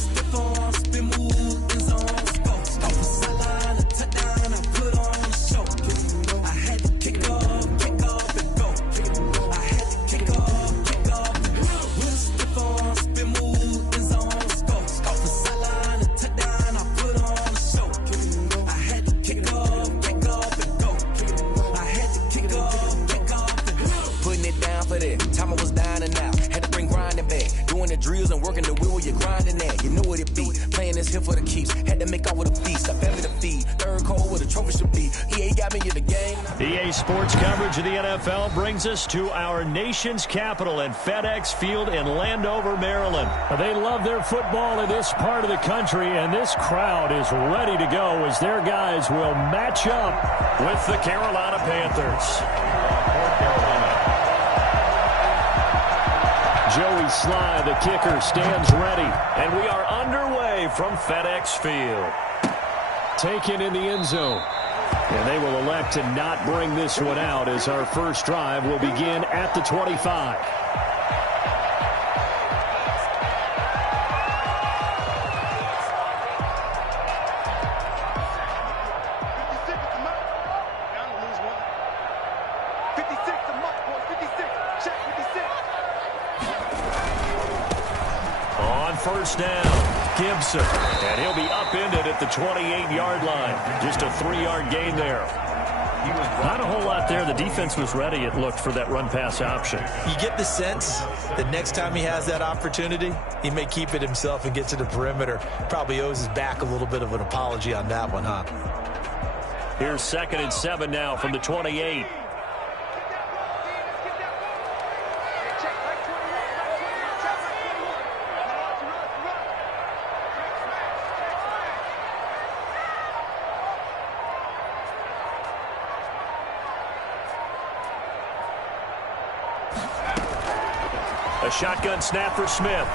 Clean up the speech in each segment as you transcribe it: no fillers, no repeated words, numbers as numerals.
Stiff on, spin move, end zone, go. Off the sideline, a touchdown, I put on a show. I had to kick off, and go. I had to kick off, and go. Stiff on, spin move, end zone, go. Off the sideline, a touchdown, I put on a show. I had to kick off, and go. I had to kick off, and go. Putting it down for that. Time I was down and out. Had to bring grinding back. Doing the drills and working the wheel where you're grinding at. You know what it be. Playing this here for the keeps. Had to make out with a feast. I family to feed. Third cold where the trophy should be. EA got me in the game. EA Sports coverage of the NFL brings us to our nation's capital at FedEx Field in Landover, Maryland. They love their football in this part of the country, and this crowd is ready to go as their guys will match up with the Carolina Panthers. Joey Sly, the kicker, stands ready. And we are underway from FedEx Field. Taken in the end zone. And they will elect to not bring this one out as our first drive will begin at the 25. First down, Gibson, and he'll be upended at the 28-yard line. Just a 3-yard gain there. Not a whole lot there. The defense was ready, it looked, for that run-pass option. You get the sense that next time he has that opportunity, he may keep it himself and get to the perimeter. Probably owes his back a little bit of an apology on that one, huh? Here's 2nd and 7 now from the 28. A shotgun snap for Smith.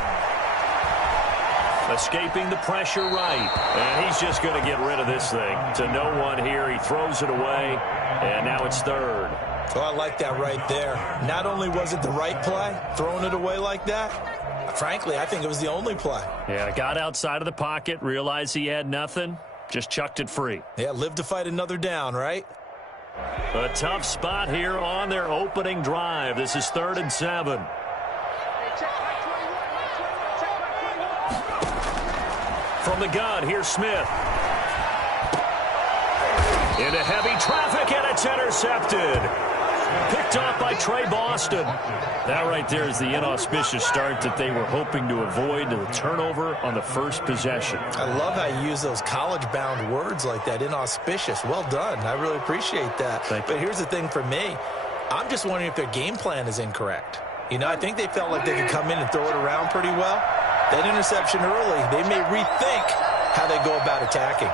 Escaping the pressure right. And he's just going to get rid of this thing. To no one here. He throws it away. And now it's 3rd. Oh, I like that right there. Not only was it the right play, throwing it away like that, frankly, I think it was the only play. Yeah, got outside of the pocket, realized he had nothing, just chucked it free. Yeah, live to fight another down, right? A tough spot here on their opening drive. This is 3rd and 7. From the gun, here's Smith. Into heavy traffic, and it's intercepted. Picked off by Trey Boston. That right there is the inauspicious start that they were hoping to avoid, the turnover on the first possession. I love how you use those college-bound words like that, inauspicious. Well done. I really appreciate that. But here's the thing for me. I'm just wondering if their game plan is incorrect. You know, I think they felt like they could come in and throw it around pretty well. That interception early, they may rethink how they go about attacking.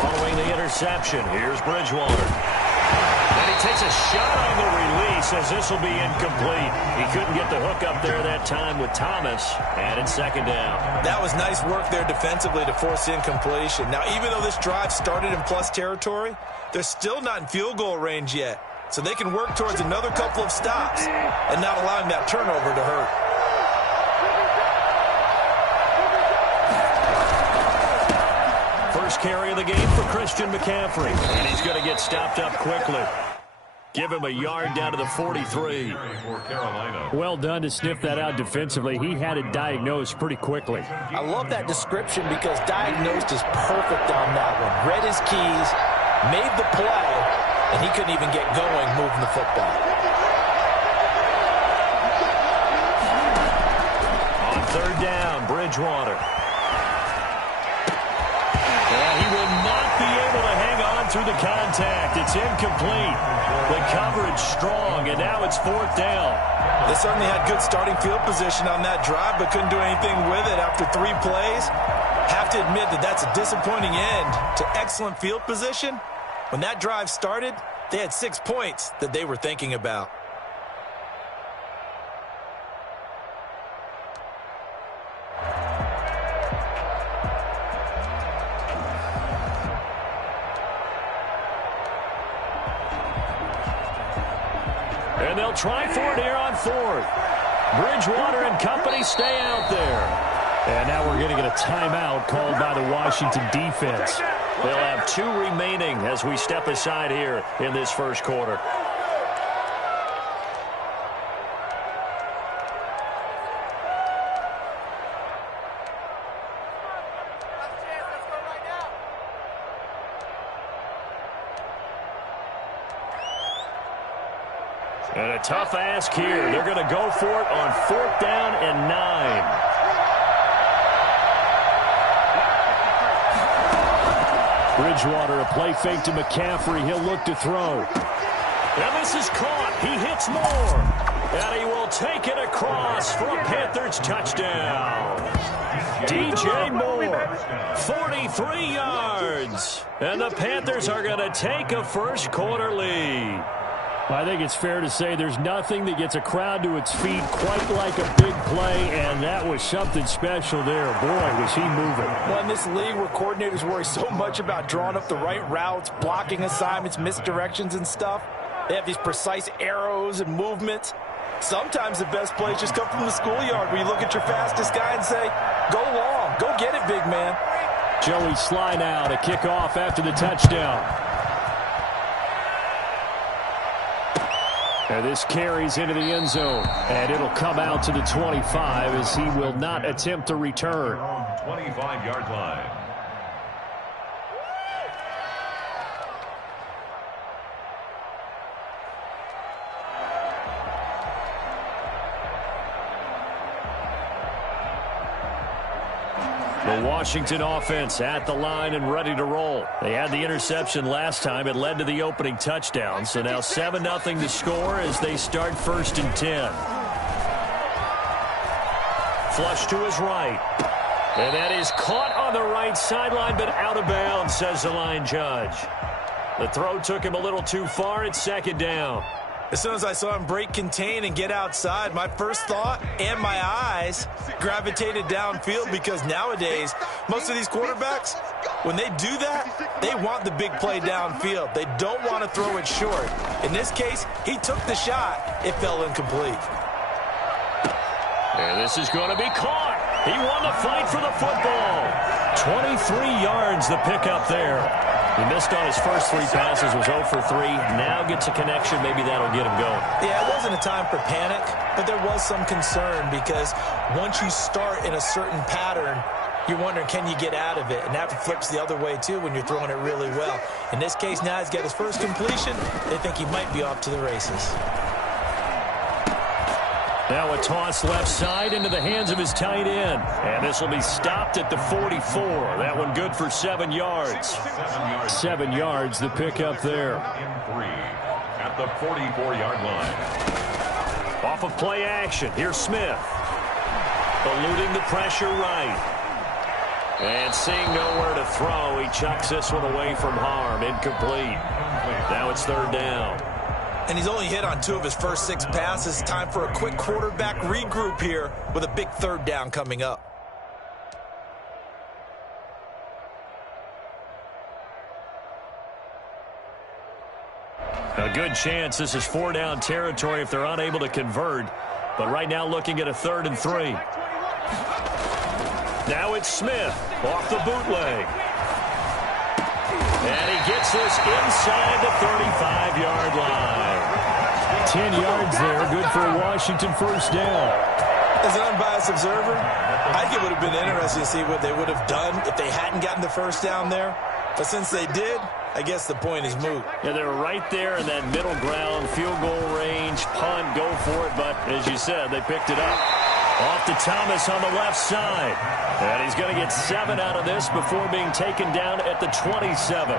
Following the interception, here's Bridgewater. And he takes a shot on the release as this will be incomplete. He couldn't get the hook up there that time with Thomas, and it's 2nd down. That was nice work there defensively to force incompletion. Now, even though this drive started in plus territory, they're still not in field goal range yet. So they can work towards another couple of stops and not allowing that turnover to hurt. First carry of the game for Christian McCaffrey. And he's going to get stopped up quickly. Give him a yard down to the 43. Well done to sniff that out defensively. He had it diagnosed pretty quickly. I love that description because diagnosed is perfect on that one. Read his keys, made the play, and he couldn't even get going moving the football. On 3rd down, Bridgewater. And he will not be able to hang on through the contact. It's incomplete. The coverage strong, and now it's 4th down. They certainly had good starting field position on that drive, but couldn't do anything with it after 3 plays. Have to admit that that's a disappointing end to excellent field position. When that drive started, they had 6 points that they were thinking about. And they'll try for it here on fourth. Bridgewater and company stay out there. And now we're going to get a timeout called by the Washington defense. They'll have 2 remaining as we step aside here in this first quarter. And a tough ask here. They're going to go for it on 4th down and 9. Bridgewater, a play fake to McCaffrey. He'll look to throw. And this is caught. He hits Moore. And he will take it across for a Panthers touchdown. DJ Moore, 43 yards. And the Panthers are going to take a first quarter lead. I think it's fair to say there's nothing that gets a crowd to its feet quite like a big play, and that was something special there. Boy, was he moving. Well, in this league where coordinators worry so much about drawing up the right routes, blocking assignments, misdirections and stuff, they have these precise arrows and movements. Sometimes the best plays just come from the schoolyard where you look at your fastest guy and say, go long, go get it, big man. Joey Sly now to kick off after the touchdown. And this carries into the end zone. And it'll come out to the 25 as he will not attempt to return. 25-yard line. The Washington offense at the line and ready to roll. They had the interception last time. It led to the opening touchdown. So now 7-0 to score as they start 1st and 10. Flush to his right. And that is caught on the right sideline, but out of bounds, says the line judge. The throw took him a little too far. It's 2nd down. As soon as I saw him break contain and get outside, my first thought and my eyes gravitated downfield because nowadays, most of these quarterbacks, when they do that, they want the big play downfield. They don't want to throw it short. In this case, he took the shot. It fell incomplete. And this is going to be caught. He won the fight for the football. 23 yards the pickup there. He missed on his first 3 passes, was 0 for 3. Now gets a connection. Maybe that'll get him going. Yeah, it wasn't a time for panic, but there was some concern because once you start in a certain pattern, you're wondering, can you get out of it? And that flips the other way, too, when you're throwing it really well. In this case, now he's got his first completion. They think he might be off to the races. Now a toss left side into the hands of his tight end. And this will be stopped at the 44. That one good for 7 yards. 7 yards, the pickup there. At the 44-yard line. Off of play action. Here's Smith. Eluding the pressure right. And seeing nowhere to throw, he chucks this one away from harm. Incomplete. Now it's 3rd down. And he's only hit on 2 of his first 6 passes. Time for a quick quarterback regroup here with a big 3rd down coming up. A good chance this is 4-down territory if they're unable to convert. But right now looking at a 3rd and 3. Now it's Smith off the bootleg. And he gets this inside the 35-yard line. 10 yards there, good for a Washington 1st down. As an unbiased observer, I think it would have been interesting to see what they would have done if they hadn't gotten the 1st down there. But since they did, I guess the point is moot. Yeah, they were right there in that middle ground, field goal range, punt, go for it. But as you said, they picked it up. Off to Thomas on the left side. And he's going to get 7 out of this before being taken down at the 27.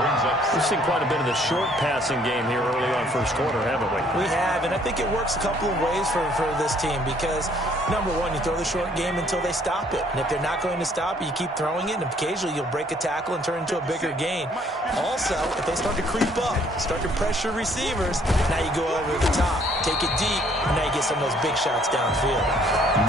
We've seen quite a bit of the short passing game here early on 1st quarter, haven't we? We have, and I think it works a couple of ways for this team because, number one, you throw the short game until they stop it. And if they're not going to stop it, you keep throwing it, and occasionally you'll break a tackle and turn into a bigger gain. Also, if they start to creep up, start to pressure receivers, now you go over the top, take it deep, and now you get some of those big shots downfield.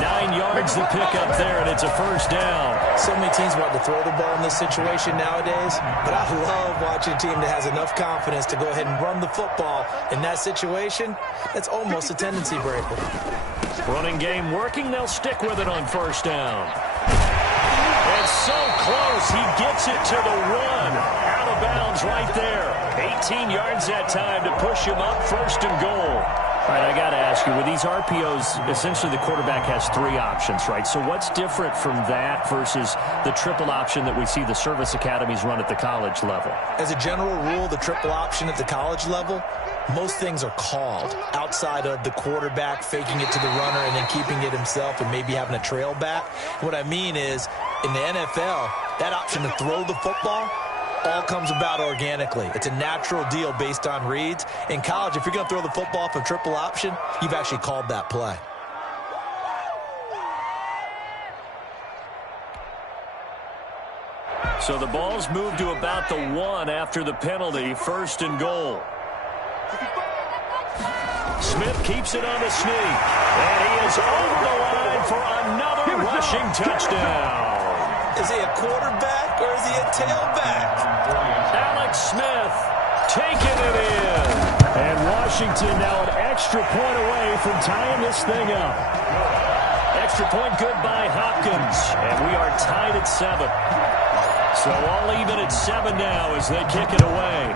9 yards to pick up there, and it's a 1st down. So many teams want to throw the ball in this situation nowadays, but I love watching a team that has enough confidence to go ahead and run the football. In that situation, that's almost a tendency breaker. Running game working. They'll stick with it on first down. It's so close. He gets it to the 1. Out of bounds right there. 18 yards that time to push him up, first and goal. All right, I got to ask you, with these RPOs, essentially the quarterback has 3 options, right? So what's different from that versus the triple option that we see the service academies run at the college level? As a general rule, the triple option at the college level, most things are called outside of the quarterback faking it to the runner and then keeping it himself and maybe having a trail back. What I mean is, in the NFL, that option to throw the football all comes about organically. It's a natural deal based on reads. In college, if you're going to throw the football off a triple option, you've actually called that play. So the ball's moved to about the 1 after the penalty, first and goal. Smith keeps it on the sneak, and he is over the line for another rushing touchdown. Is he a quarterback or is he a tailback? Alex Smith taking it in. And Washington now an extra point away from tying this thing up. Extra point good by Hopkins. And we are tied at 7. So all even at 7 now as they kick it away.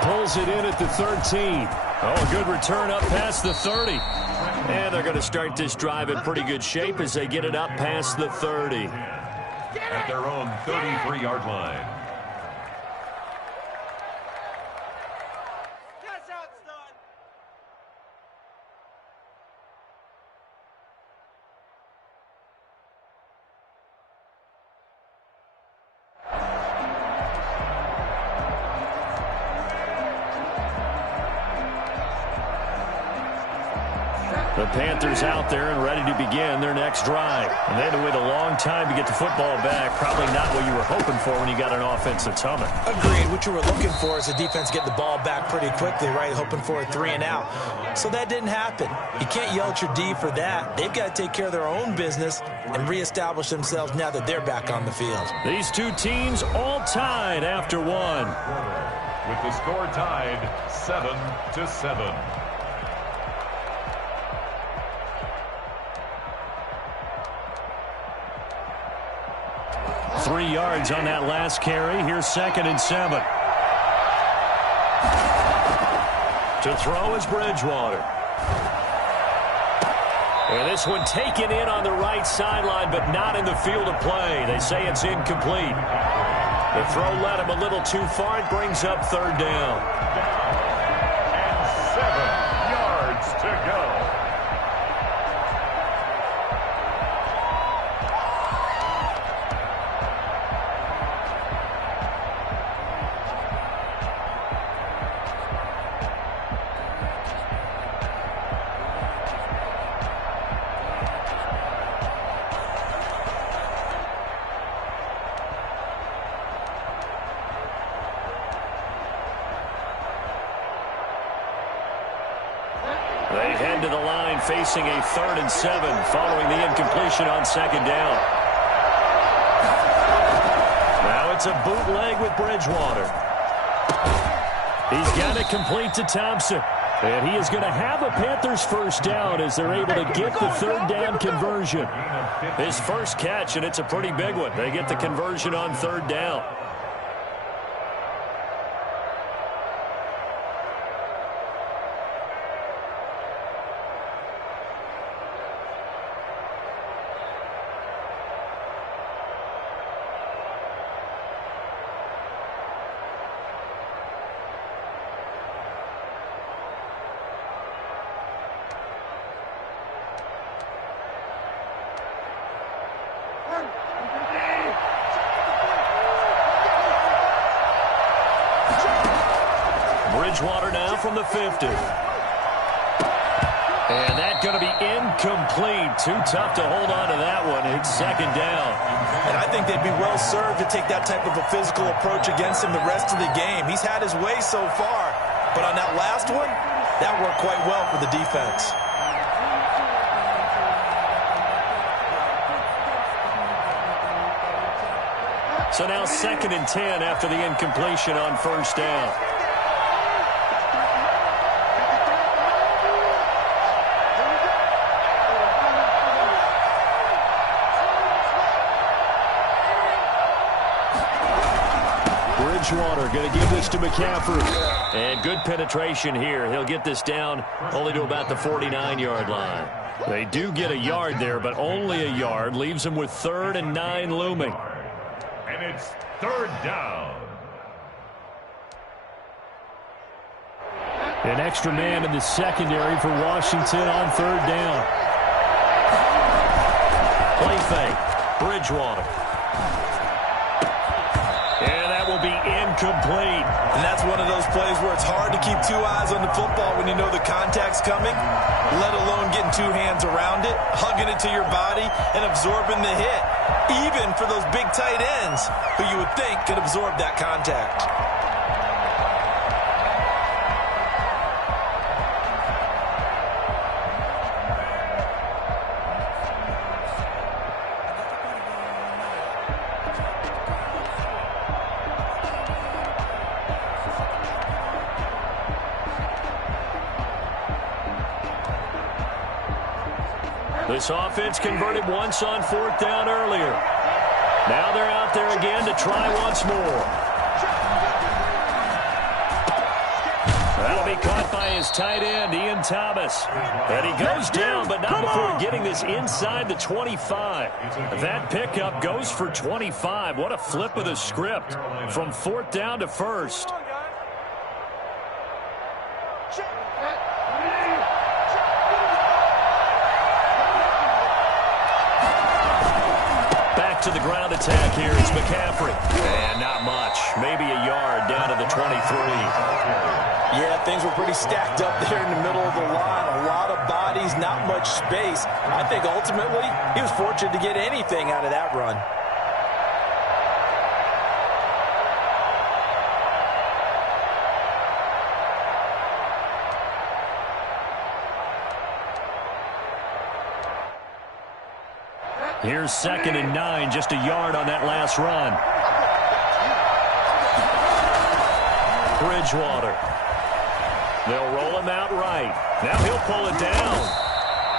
Pulls it in at the 13. Oh, good return up past the 30. And they're going to start this drive in pretty good shape as they get it up past the 30. At their own 33-yard line. The Panthers out there and ready to begin their next drive. And they had to wait a long time to get the football back. Probably not what you were hoping for when you got an offense that's humming. Agreed. What you were looking for is the defense get the ball back pretty quickly, right? Hoping for a 3 and out. So that didn't happen. You can't yell at your D for that. They've got to take care of their own business and reestablish themselves now that they're back on the field. These two teams all tied after 1. With the score tied 7-7. 3 yards on that last carry. Here's 2nd and 7. To throw is Bridgewater. And this one taken in on the right sideline, but not in the field of play. They say it's incomplete. The throw led him a little too far. It brings up 3rd down. And 7 yards to go. They head to the line facing a 3rd and 7 following the incompletion on 2nd down. Now it's a bootleg with Bridgewater. He's got it complete to Thompson. And he is going to have a Panthers first down as they're able to get the 3rd down conversion. His first catch, and it's a pretty big one. They get the conversion on 3rd down. Bridgewater now from the 50. And that's going to be incomplete. Too tough to hold on to that one. It's 2nd down. And I think they'd be well served to take that type of a physical approach against him the rest of the game. He's had his way so far. But on that last one, that worked quite well for the defense. So now 2nd and 10 after the incompletion on first down. Bridgewater going to give this to McCaffrey. And good penetration here. He'll get this down only to about the 49-yard line. They do get a yard there, but only a yard. Leaves them with 3rd and 9 looming. And it's 3rd down. An extra man in the secondary for Washington on 3rd down. Play fake. Bridgewater. And that will be incomplete. And that's one of those plays where it's hard to keep 2 eyes on the football when you know the contact's coming, let alone getting 2 hands around it, hugging it to your body, and absorbing the hit, even for those big tight ends who you would think could absorb that contact. This offense converted once on 4th down earlier. Now they're out there again to try once more. That'll be caught by his tight end, Ian Thomas. And he goes down, but not before getting this inside the 25. That pickup goes for 25. What a flip of the script from 4th down to 1st. To the ground attack here is McCaffrey. And not much. Maybe a yard down to the 23. Yeah, things were pretty stacked up there in the middle of the line. A lot of bodies, not much space. I think ultimately he was fortunate to get anything out of that run. Here's 2nd and 9, just a yard on that last run. Bridgewater. They'll roll him out right. Now he'll pull it down.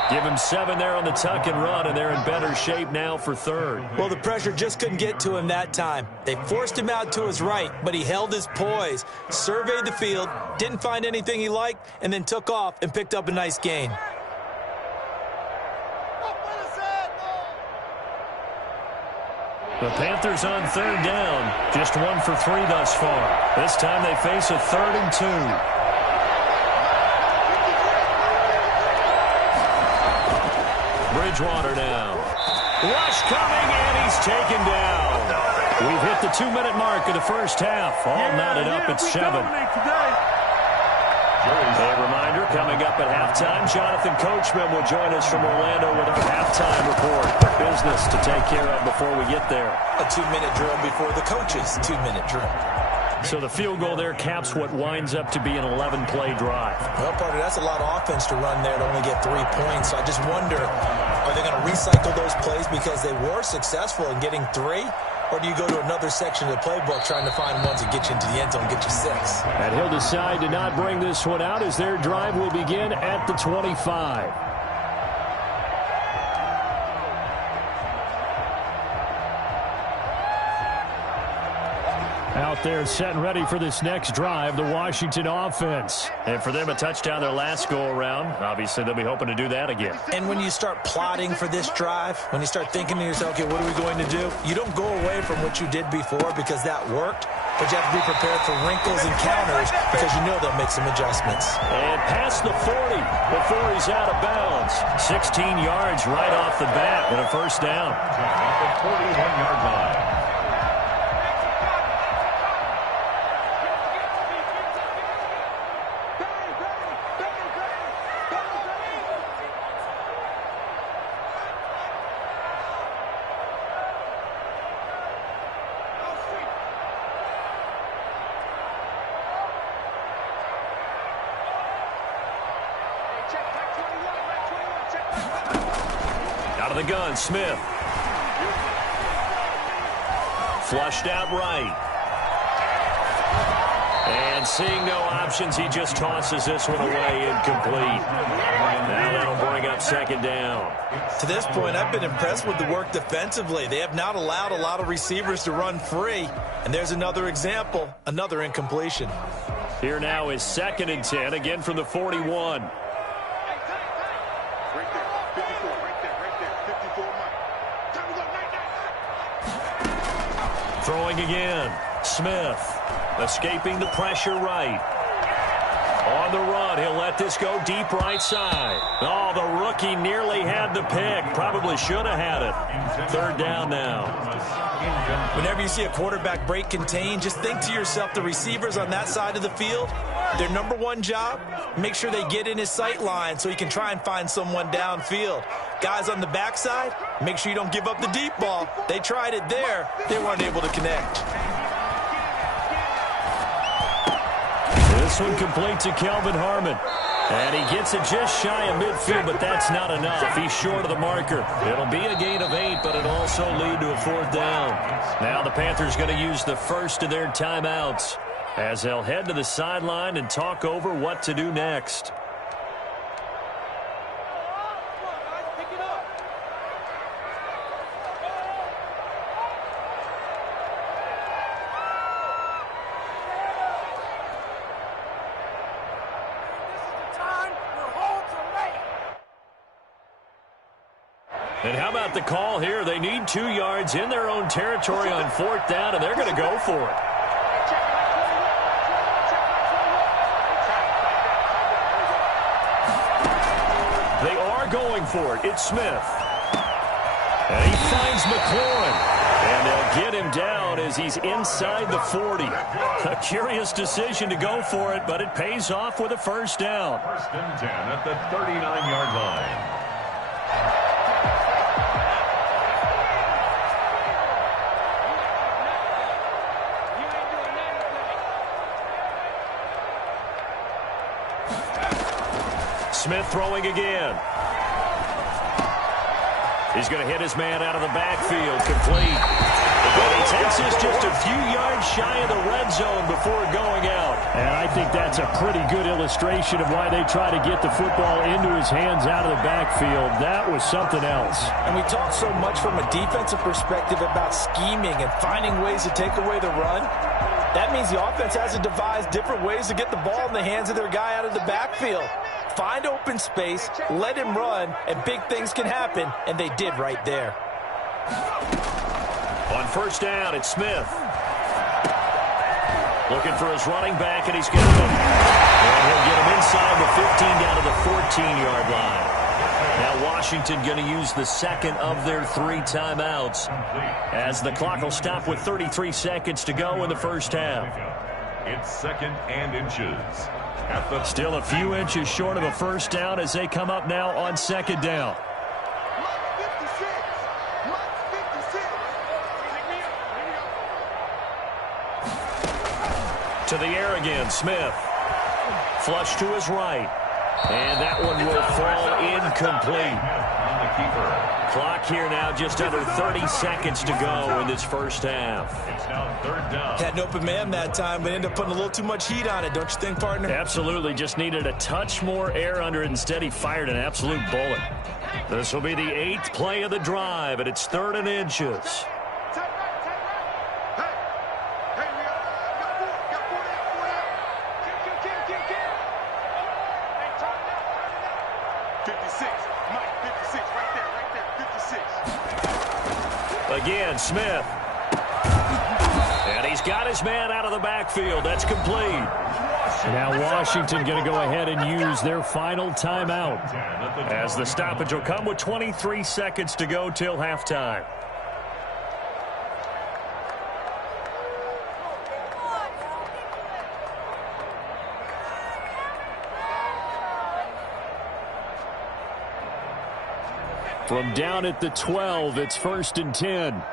Give him 7 there on the tuck and run, and they're in better shape now for 3rd. Well, the pressure just couldn't get to him that time. They forced him out to his right, but he held his poise, surveyed the field, didn't find anything he liked, and then took off and picked up a nice gain. The Panthers on 3rd down. Just 1 for 3 thus far. This time they face a 3rd and 2. Bridgewater now. Rush coming, and he's taken down. We've hit the 2-minute mark of the first half. All knotted up at 7. A reminder, coming up at halftime, Jonathan Coachman will join us from Orlando with our halftime report. Business to take care of before we get there. A 2-minute drill before the coach's 2-minute drill. So the field goal there caps what winds up to be an 11-play drive. Well, partner, that's a lot of offense to run there to only get 3 points. So I just wonder, are they going to recycle those plays because they were successful in getting 3? Or do you go to another section of the playbook trying to find ones that get you into the end zone and get you 6? And he'll decide to not bring this one out as their drive will begin at the 25. Out there set and ready for this next drive, the Washington offense. And for them, a touchdown their last go-around. Obviously, they'll be hoping to do that again. And when you start plotting for this drive, when you start thinking to yourself, okay, what are we going to do? You don't go away from what you did before because that worked, but you have to be prepared for wrinkles and counters because you know they'll make some adjustments. And past the 40 before he's out of bounds. 16 yards right off the bat and a first down. At the 41-yard line. Out of the gun, Smith. Flushed out right. And seeing no options, he just tosses this one away incomplete. Now that'll bring up second down. To this point, I've been impressed with the work defensively. They have not allowed a lot of receivers to run free. And there's another example, another incompletion. Here now is 2nd and 10, again from the 41. Throwing again. Smith escaping the pressure right. On the run, he'll let this go deep right side. Oh, the rookie nearly had the pick. Probably should have had it. 3rd down now. Whenever you see a quarterback break contain, just think to yourself, the receivers on that side of the field, their number one job, make sure they get in his sight line so he can try and find someone downfield. Guys on the backside, make sure you don't give up the deep ball. They tried it there. They weren't able to connect. This one complete to Kelvin Harmon. And he gets it just shy of midfield, but that's not enough. He's short of the marker. It'll be a gain of 8, but it'll also lead to a 4th down. Now the Panthers going to use the first of their timeouts as they'll head to the sideline and talk over what to do next. And how about the call here? They need 2 yards in their own territory on 4th down, and they're going to go for it. They are going for it. It's Smith. And he finds McLaurin. And they'll get him down as he's inside the 40. A curious decision to go for it, but it pays off with a 1st down. 1st and 10 at the 39-yard line. Smith throwing again. He's going to hit his man out of the backfield, complete. But he takes this just a few yards shy of the red zone before going out. And I think that's a pretty good illustration of why they try to get the football into his hands out of the backfield. That was something else. And we talk so much from a defensive perspective about scheming and finding ways to take away the run. That means the offense has to devise different ways to get the ball in the hands of their guy out of the backfield. Find open space, let him run, and big things can happen, and they did right there. On 1st down, it's Smith. Looking for his running back, and he's getting him. And he'll get him inside the 15 down to the 14-yard line. Now Washington going to use the 2nd of their 3 timeouts as the clock will stop with 33 seconds to go in the 1st half. It's 2nd and inches. Still a few inches short of a 1st down as they come up now on 2nd down. To the air again, Smith. Flush to his right. And that one will fall incomplete. Clock here now just under 30 seconds to go in this 1st half. It's now 3rd down. Had an open man that time, but ended up putting a little too much heat on it, don't you think, partner? Absolutely. Just needed a touch more air under it. Instead, he fired an absolute bullet. This will be the 8th play of the drive, and it's 3rd and inches. Again, Smith. And he's got his man out of the backfield. That's complete. Now Washington going to go ahead and use their final timeout, as the stoppage will come with 23 seconds to go till halftime. From down at the 12, it's 1st and 10.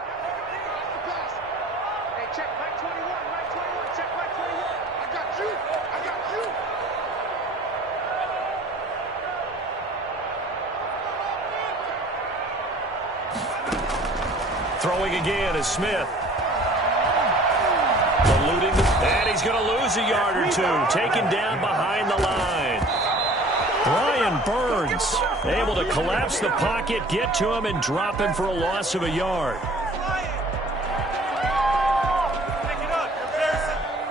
Throwing again is Smith. He's going to lose a yard or two, taken down behind the line. Brian Burns able to collapse the pocket, get to him, and drop him for a loss of a yard.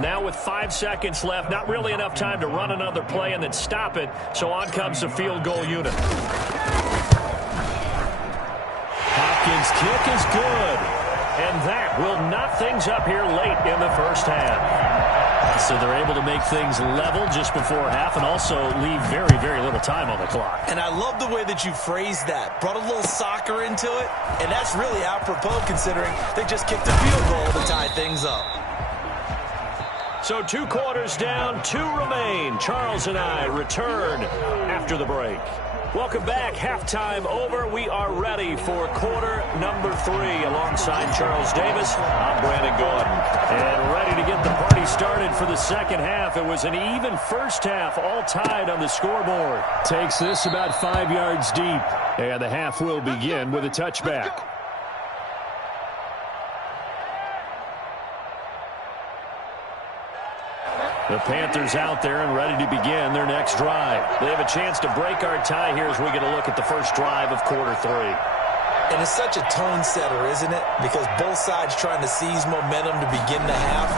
Now with 5 seconds left, not really enough time to run another play and then stop it, so on comes the field goal unit. Hopkins' kick is good, and that will knot things up here late in the first half. So they're able to make things level just before half and also leave very, very little time on the clock. And I love the way that you phrased that. Brought a little soccer into it, and that's really apropos considering they just kicked a field goal to tie things up. So 2 quarters down, 2 remain. Charles and I return after the break. Welcome back. Halftime over. We are ready for quarter number 3. Alongside Charles Davis, I'm Brandon Gordon. And ready to get the party started for the second half. It was an even first half, all tied on the scoreboard. Takes this about 5 yards deep. And the half will begin with a touchback. The Panthers out there and ready to begin their next drive. They have a chance to break our tie here as we get a look at the first drive of quarter 3. And it's such a tone setter, isn't it? Because both sides trying to seize momentum to begin the half.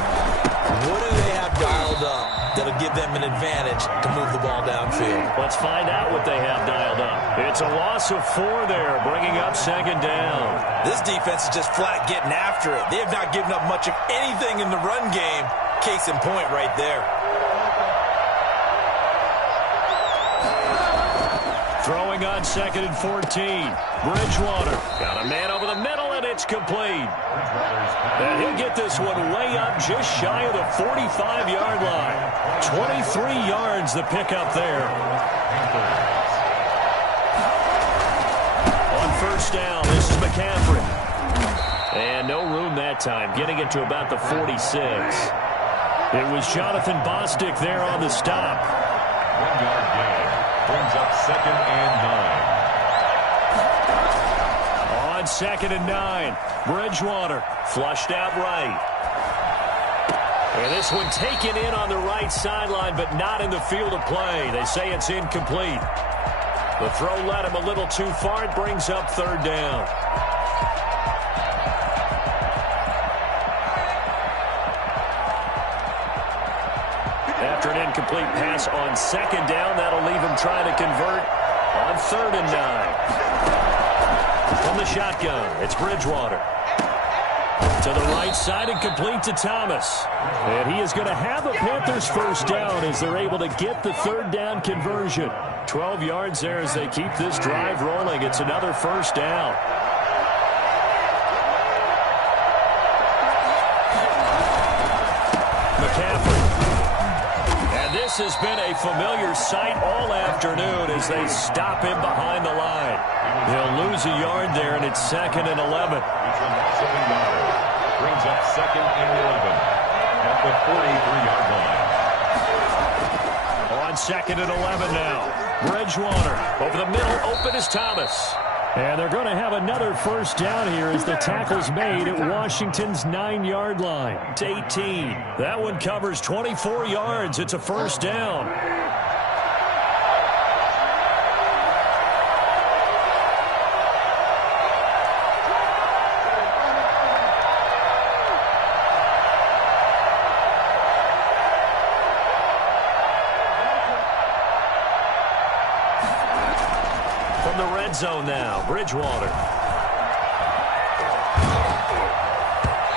What do they have dialed up that'll give them an advantage to move the ball downfield? Let's find out what they have dialed up. It's a loss of 4 there, bringing up second down. This defense is just flat getting after it. They have not given up much of anything in the run game. Case in point right there. Throwing on 2nd and 14. Bridgewater got a man over the middle, and it's complete. And he'll get this one way up just shy of the 45-yard line. 23 yards the pickup there. On first down, this is McCaffrey. And no room that time, getting it to about the 46. It was Jonathan Bostic there on the stop. 1-yard gain. Brings up 2nd and 9. On 2nd and 9, Bridgewater flushed out right. And this one taken in on the right sideline, but not in the field of play. They say it's incomplete. The throw led him a little too far. It brings up 3rd down. After an incomplete pass on 2nd down, that'll leave him trying to convert on 3rd and 9. From the shotgun, it's Bridgewater. To the right side and complete to Thomas. And he is going to have the Panthers first down as they're able to get the 3rd down conversion. 12 yards there as they keep this drive rolling. It's another first down. McCaffrey. This has been a familiar sight all afternoon as they stop him behind the line. He'll lose a yard there, and it's 2nd and 11. It's a loss of a yard. Brings up 2nd and 11 at the 43-yard line. On 2nd and 11 now. Bridgewater over the middle, open is Thomas. And they're going to have another first down here as the tackle's made at Washington's 9-yard line. It's 18. That one covers 24 yards. It's a first down. From the red zone now, Bridgewater.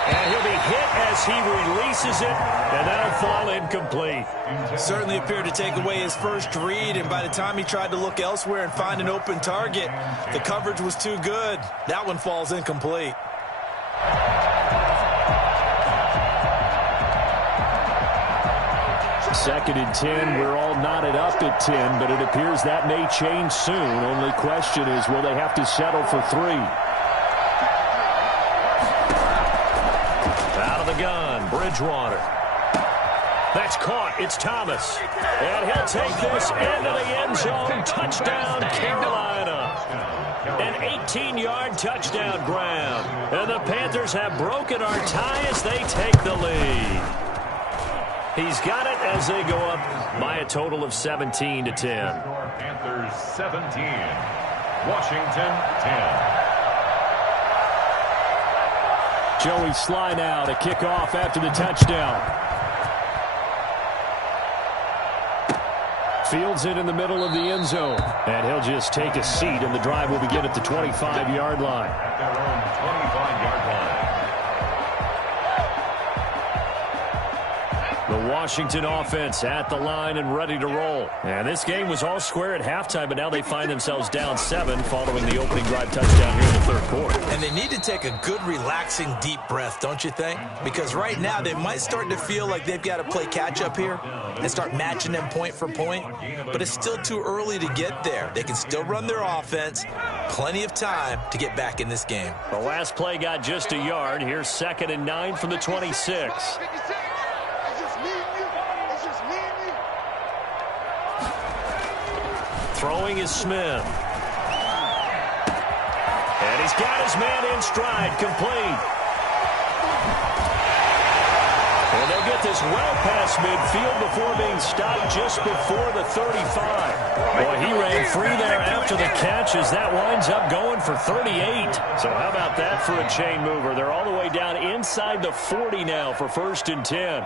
And he'll be hit as he releases it, and that'll fall incomplete. Certainly appeared to take away his first read, and by the time he tried to look elsewhere and find an open target, the coverage was too good. That one falls incomplete. Second and 10, we're all knotted up at 10, but it appears that may change soon. Only question is, will they have to settle for 3? Out of the gun, Bridgewater. That's caught. It's Thomas. And he'll take this into the end zone. Touchdown, Carolina. An 18-yard touchdown grab. And the Panthers have broken our tie as they take the lead. He's got it as they go up by a total of 17-10. Panthers 17, Washington 10. Joey Sly now to kick off after the touchdown. Fields it in the middle of the end zone. And he'll just take a seat, and the drive will begin at the 25-yard line. At their own 25-yard line. The Washington offense at the line and ready to roll. And this game was all square at halftime, but now they find themselves down 7 following the opening drive touchdown here in the third quarter. And they need to take a good, relaxing, deep breath, don't you think? Because right now they might start to feel like they've got to play catch-up here and start matching them point for point. But it's still too early to get there. They can still run their offense. Plenty of time to get back in this game. The last play got just a yard. Here's 2nd and 9 from the 26. Throwing is Smith. And he's got his man in stride, complete. And they'll get this well past midfield before being stopped just before the 35. Boy, he ran free there after the catch as that winds up going for 38. So how about that for a chain mover? They're all the way down inside the 40 now for 1st and 10.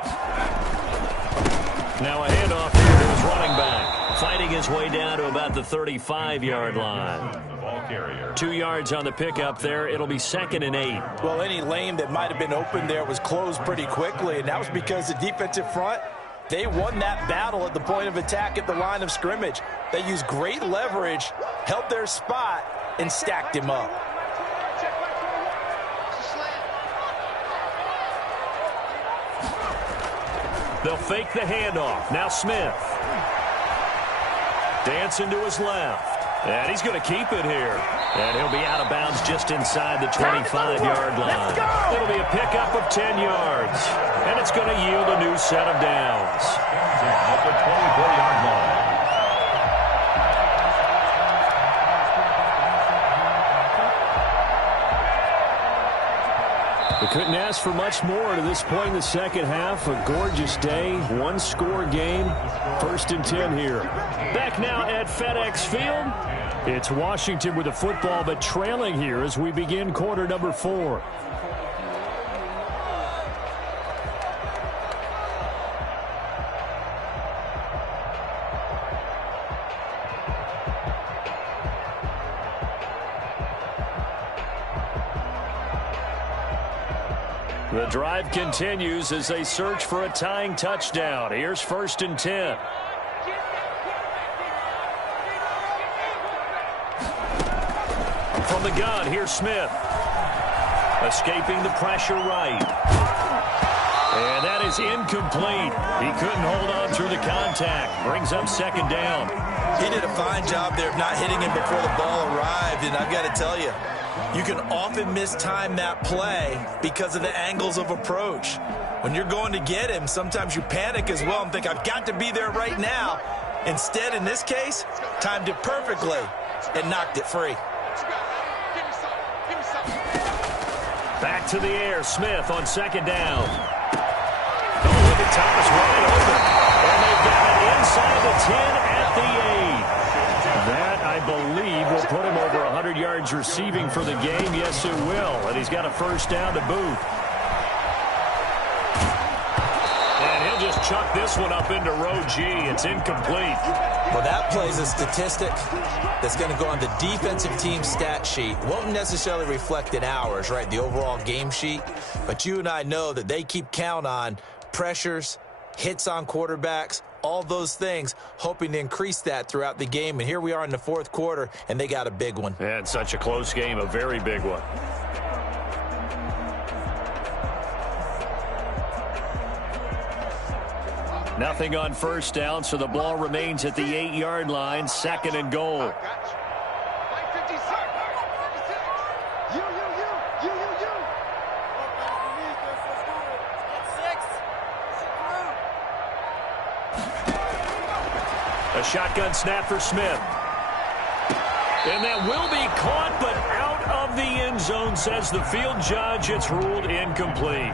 Now a handoff here to his running back. Fighting his way down to about the 35-yard line. 2 yards on the pickup there. It'll be 2nd and 8. Well, any lane that might have been open there was closed pretty quickly, and that was because the defensive front, they won that battle at the point of attack at the line of scrimmage. They used great leverage, held their spot, and stacked him up. They'll fake the handoff. Now Smith. Dancing to his left. And he's going to keep it here. And he'll be out of bounds just inside the 25-yard line. It'll be a pickup of 10 yards. And it's going to yield a new set of downs. At the 24-yard line. We couldn't ask for much more to this point in the second half. A gorgeous day, one-score game. 1st and 10 here. Back now at FedEx Field. It's Washington with the football, but trailing here as we begin quarter number 4. The drive continues as they search for a tying touchdown. Here's 1st and 10. From the gun, here's Smith. Escaping the pressure right. And that is incomplete. He couldn't hold on through the contact. Brings up 2nd down. He did a fine job there of not hitting him before the ball arrived, and I've got to tell you, you can often mistime that play because of the angles of approach. When you're going to get him, sometimes you panic as well and think, I've got to be there right now. Instead, in this case, timed it perfectly and knocked it free. Back to the air, Smith on 2nd down. Oh, look at Thomas wide open. And they've got it inside the 10 at the 8. That, I believe, will put him over 100 yards receiving for the game. Yes, it will. And he's got a 1st down to boot. And he'll just chuck this one up into row G. It's incomplete. Well, that plays a statistic that's going to go on the defensive team stat sheet. Won't necessarily reflect in ours, right, the overall game sheet. But you and I know that they keep count on pressures, hits on quarterbacks, all those things, hoping to increase that throughout the game. And here we are in the 4th quarter, and they got a big one. And such a close game, a very big one. Nothing on 1st down, so the ball remains at the 8-yard line. 2nd and goal. A shotgun snap for Smith. And that will be caught, but out of of the end zone, says the field judge. It's ruled incomplete.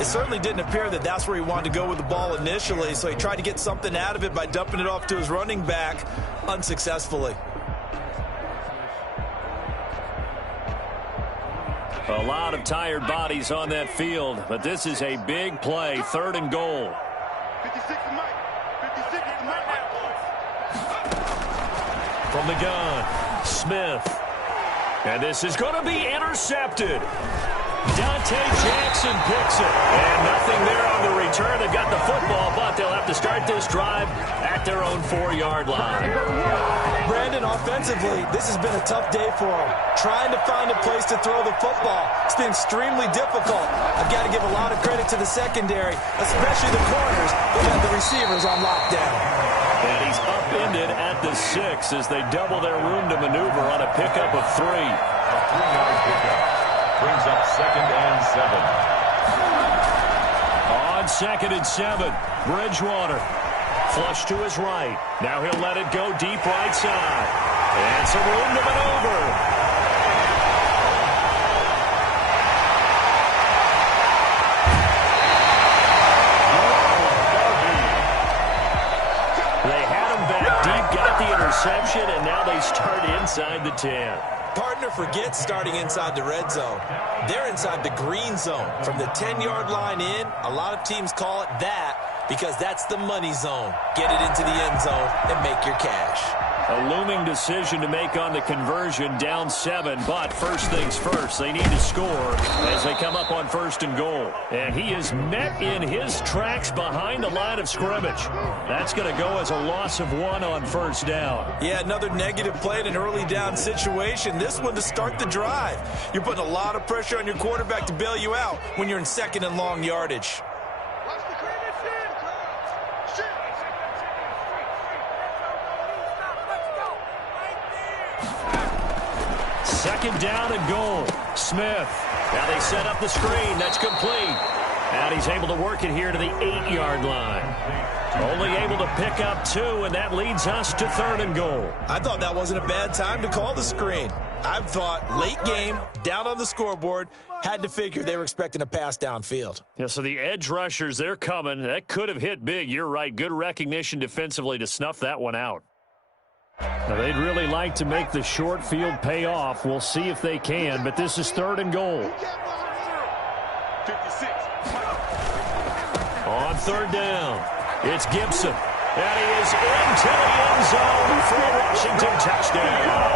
It certainly didn't appear that that's where he wanted to go with the ball initially, so he tried to get something out of it by dumping it off to his running back unsuccessfully. A lot of tired bodies on that field, but this is a big play, 3rd and goal. 56 Mike. 56 Mike. From the gun, Smith. And this is going to be intercepted. Dante Jackson picks it. And nothing there on the return. They've got the football, but they'll have to start this drive at their own 4-yard line. Brandon, offensively, this has been a tough day for him. Trying to find a place to throw the football. It's been extremely difficult. I've got to give a lot of credit to the secondary, especially the corners. They've got the receivers on lockdown. And he's upended at the 6 as they double their room to maneuver on a pickup of 3. A 3-yard pickup brings up 2nd and 7. On 2nd and 7, Bridgewater. Flush to his right. Now he'll let it go deep right side. And some room to maneuver. They had him back deep, got the interception, and now they start inside the 10. Partner forgets starting inside the red zone. They're inside the green zone. From the 10-yard line in, a lot of teams call it that because that's the money zone. Get it into the end zone and make your cash. A looming decision to make on the conversion, down 7, but first things first, they need to score as they come up on 1st and goal. And he is met in his tracks behind the line of scrimmage. That's going to go as a loss of 1 on 1st down. Yeah, another negative play in an early down situation. This one to start the drive. You're putting a lot of pressure on your quarterback to bail you out when you're in 2nd and long yardage. Second down and goal. Smith. Now they set up the screen. That's complete. And he's able to work it here to the 8-yard line. Only able to pick up 2, and that leads us to 3rd and goal. I thought that wasn't a bad time to call the screen. I thought late game, down on the scoreboard, had to figure they were expecting a pass downfield. Yeah, so the edge rushers, they're coming. That could have hit big. You're right. Good recognition defensively to snuff that one out. Now, they'd really like to make the short field pay off. We'll see if they can, but this is 3rd and goal. 56. On 3rd down, it's Gibson. And he is into the end zone for a Washington touchdown.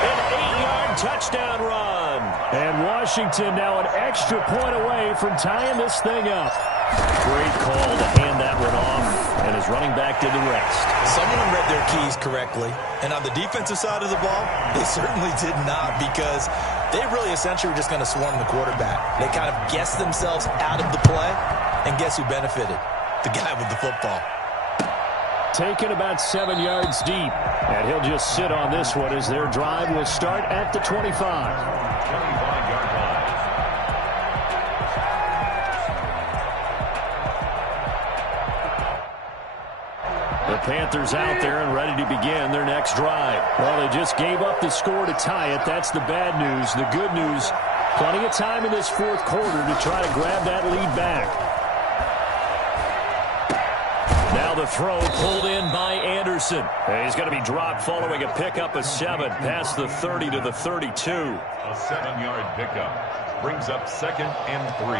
An 8-yard touchdown run. And Washington now an extra point away from tying this thing up. Great call to hand that one off, and his running back did the rest. Someone read their keys correctly, and on the defensive side of the ball, they certainly did not, because they really essentially were just going to swarm the quarterback. They kind of guessed themselves out of the play, and guess who benefited? The guy with the football. Taken about 7 yards deep, and he'll just sit on this one as their drive will start at the 25. 25-yard line. The Panthers out there and ready to begin their next drive. Well, they just gave up the score to tie it. That's the bad news. The good news, plenty of time in this 4th quarter to try to grab that lead back. Now the throw pulled in by Anderson. And he's going to be dropped following a pickup of 7 past the 30 to the 32. A 7-yard pickup brings up 2nd and 3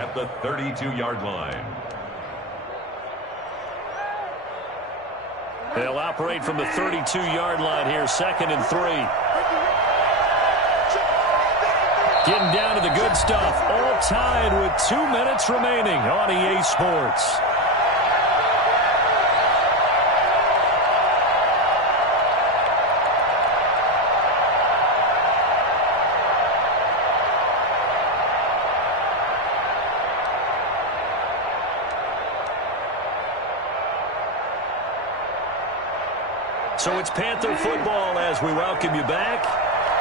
at the 32-yard line. They'll operate from the 32-yard line here, 2nd and 3. Getting down to the good stuff, all tied with 2 minutes remaining on EA Sports. So it's Panther football as we welcome you back.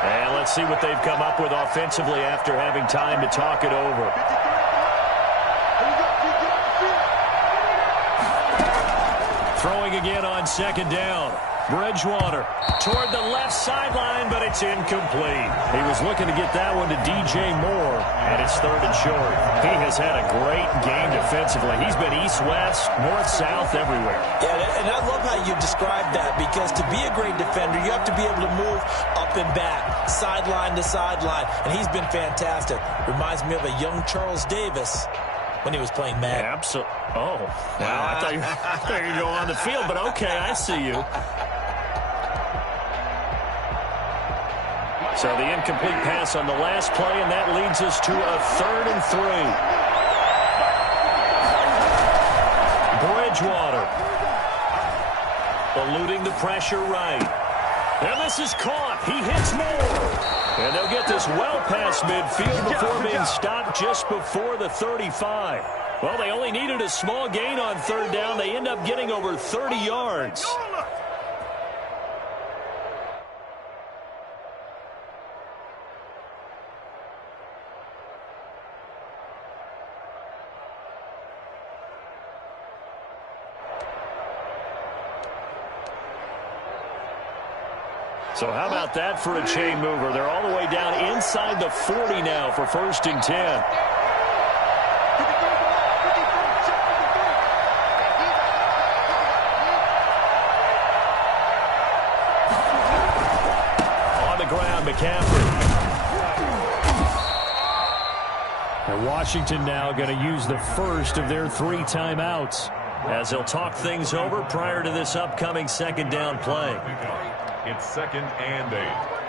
And let's see what they've come up with offensively after having time to talk it over. Throwing again on 2nd down. Bridgewater toward the left sideline, but it's incomplete. He was looking to get that one to DJ Moore, and it's 3rd and short. He has had a great game defensively. He's been east-west, north-south, everywhere. Yeah, and I love how you described that, because to be a great defender, you have to be able to move up and back, sideline to sideline, and he's been fantastic. Reminds me of a young Charles Davis when he was playing Madden. Absolutely. Oh, wow. I thought you were going to go on the field, but okay, I see you. So the incomplete pass on the last play, and that leads us to a 3rd and 3. Bridgewater eluding the pressure right. And this is caught. He hits Moore. And they'll get this well past midfield before being stopped just before the 35. Well, they only needed a small gain on 3rd down. They end up getting over 30 yards. So how about that for a chain mover? They're all the way down inside the 40 now for 1st and 10. On the ground, McCaffrey. And Washington now going to use the first of their 3 timeouts as they'll talk things over prior to this upcoming 2nd down play. It's 2nd and 8.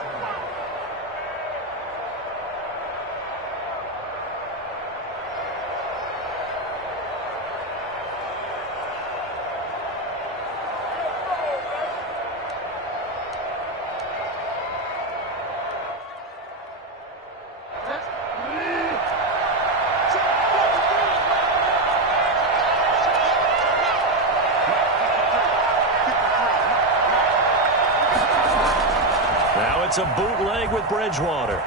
It's a bootleg with Bridgewater.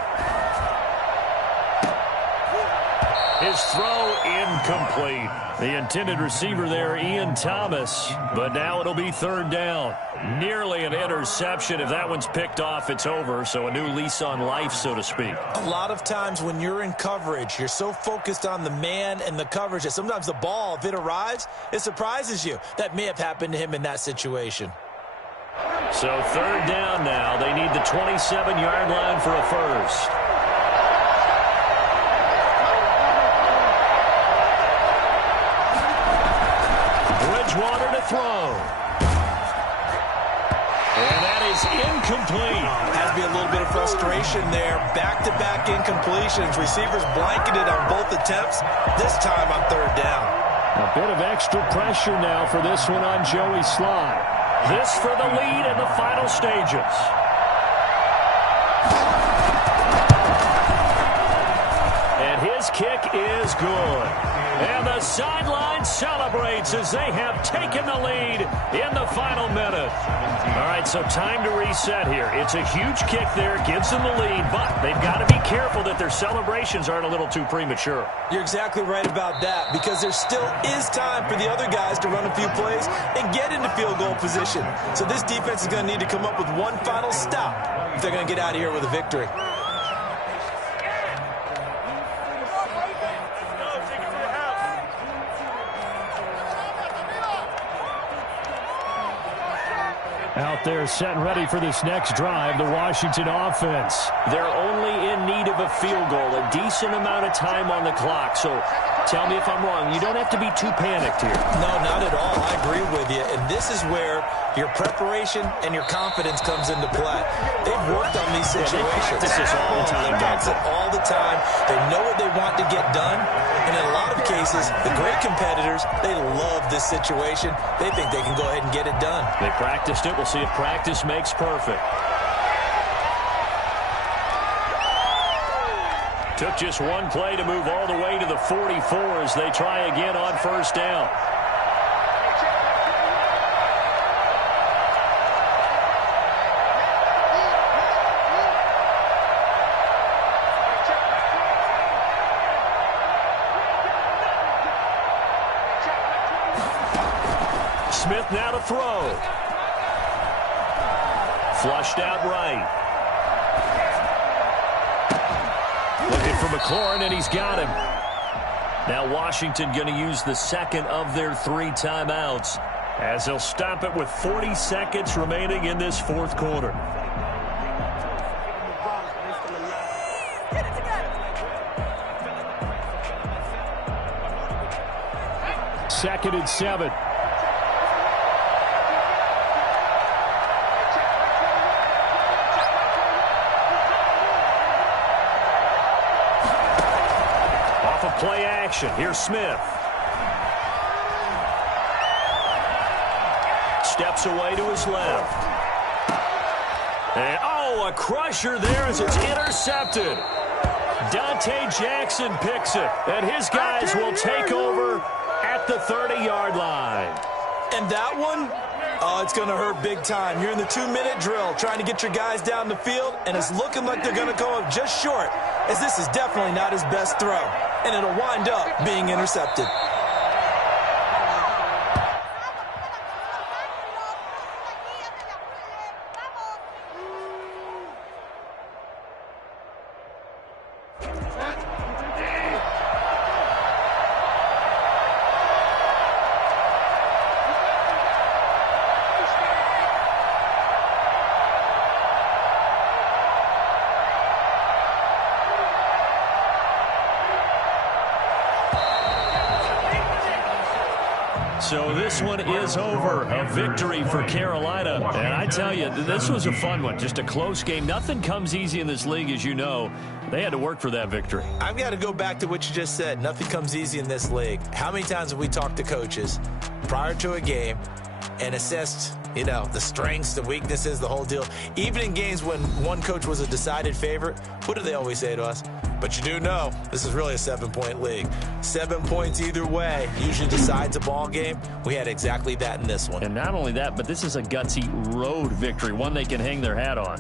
His throw incomplete. The intended receiver there, Ian Thomas. But now it'll be 3rd down. Nearly an interception. If that one's picked off, it's over. So a new lease on life, so to speak. A lot of times when you're in coverage, you're so focused on the man and the coverage that sometimes the ball, if it arrives, it surprises you. That may have happened to him in that situation. So 3rd down now. They need the 27-yard line for a first. Bridgewater to throw. And that is incomplete. Has to be a little bit of frustration there. Back-to-back incompletions. Receivers blanketed on both attempts. This time on 3rd down. A bit of extra pressure now for this one on Joey Slye. This for the lead in the final stages. And his kick is good. And the sideline celebrates as they have taken the lead in the final minute. All right, so time to reset here. It's a huge kick there, gives them the lead, but they've got to be careful that their celebrations aren't a little too premature. You're exactly right about that, because there still is time for the other guys to run a few plays and get into field goal position. So this defense is going to need to come up with one final stop if they're going to get out of here with a victory. Out there set and ready for this next drive, the Washington offense. They're only in need of a field goal, a decent amount of time on the clock. So tell me if I'm wrong. You don't have to be too panicked here. No, not at all. I agree with you. And this is where your preparation and your confidence comes into play. They've worked on these situations. They practice this all the time. They practice it all the time. They know what they want to get done. And in a lot of cases, the great competitors, they love this situation. They think they can go ahead and get it done. They practiced it. We'll see if practice makes perfect. Took just one play to move all the way to the 44 as they try again on 1st down. Smith now to throw. Flushed out right. Looking for McLaurin, and he's got him. Now Washington going to use the second of their 3 timeouts as they'll stop it with 40 seconds remaining in this fourth quarter. Second and 7. Off of play action. Here's Smith. Steps away to his left. And, a crusher there as it's intercepted. Dante Jackson picks it, and his guys will take over at the 30-yard line. And that one, it's going to hurt big time. You're in the 2-minute drill trying to get your guys down the field, and it's looking like they're going to come up just short, as this is definitely not his best throw, and it'll wind up being intercepted. So this one is over. A victory for Carolina. And I tell you, this was a fun one. Just a close game. Nothing comes easy in this league, as you know. They had to work for that victory. I've got to go back to what you just said. Nothing comes easy in this league. How many times have we talked to coaches prior to a game and assessed, the strengths, the weaknesses, the whole deal? Even in games when one coach was a decided favorite, what do they always say to us? But you do know this is really a 7-point league. 7 points either way usually decides a ball game. We had exactly that in this one. And not only that, but this is a gutsy road victory, one they can hang their hat on.